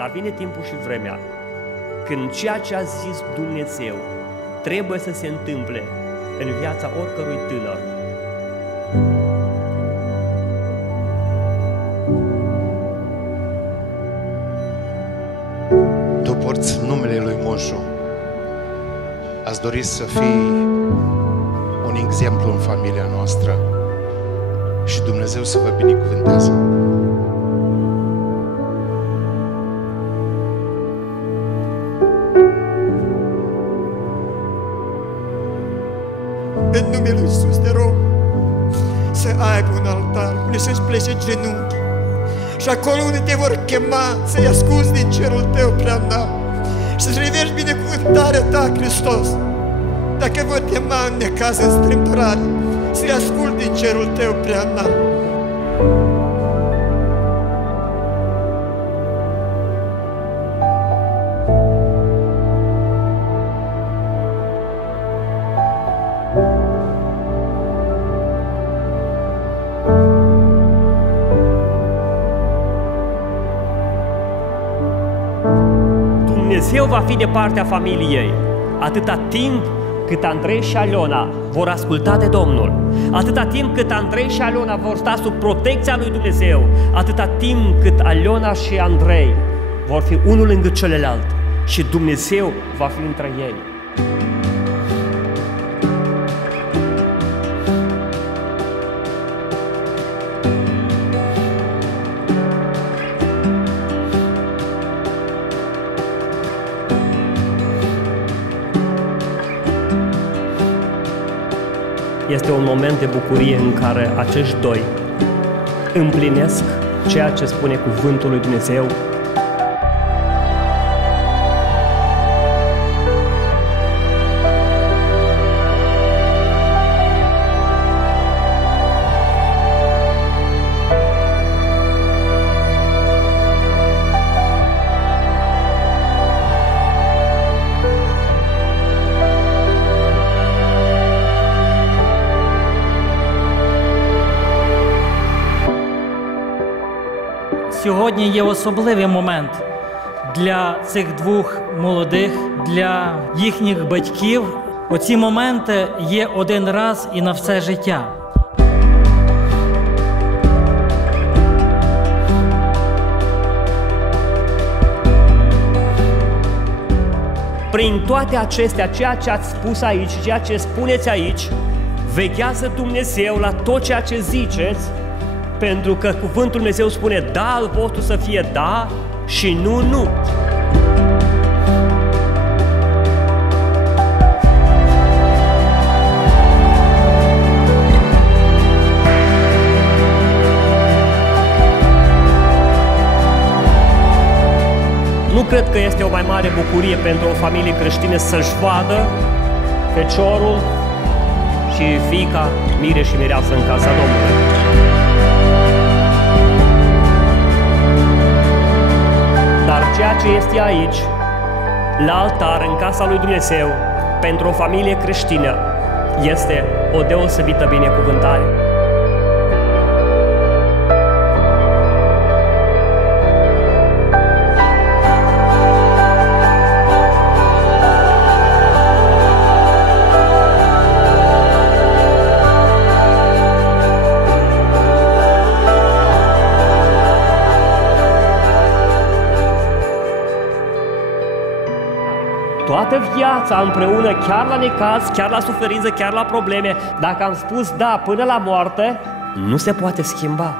Dar vine timpul și vremea când ceea ce a zis Dumnezeu trebuie să se întâmple în viața oricărui tânăr. Tu porți numele lui Moșu. Ați dori să fii un exemplu în familia noastră și Dumnezeu să vă binecuvântează. În numele Lui Iisus te rog să aibă un altar unde să-ți plece genunchi și acolo unde te vor chema să-i asculți din cerul tău prea înalt și să-ți reverși binecuvântarea ta, Hristos. Dacă vă chema în necaz, în strâmtorare, să-i asculți din cerul tău prea înalt. Dumnezeu va fi de partea familiei atâta timp cât Andrei și Aliona vor asculta de Domnul, atâta timp cât Andrei și Aliona vor sta sub protecția lui Dumnezeu, atâta timp cât Aliona și Andrei vor fi unul lângă celălalt și Dumnezeu va fi între ei. Este un moment de bucurie în care acești doi împlinesc ceea ce spune cuvântul lui Dumnezeu. Сьогодні є особливий момент для цих двох молодих, для їхніх батьків. Оці моменти є один раз і на все життя. Prin toate acestea, ceea ce ați spus aici, ceea ce spuneți aici, veghează Dumnezeu la tot ceea ce ziceți, pentru că cuvântul Dumnezeu spune da al vostru să fie da și nu, nu. Nu cred că este o mai mare bucurie pentru o familie creștină să-și vadă feciorul și fiica mire și mireasă în casa Domnului. Dar ceea ce este aici, la altar, în casa lui Dumnezeu, pentru o familie creștină, este o deosebită binecuvântare. Toată viața împreună, chiar la necaz, chiar la suferință, chiar la probleme, dacă am spus da până la moarte, nu se poate schimba.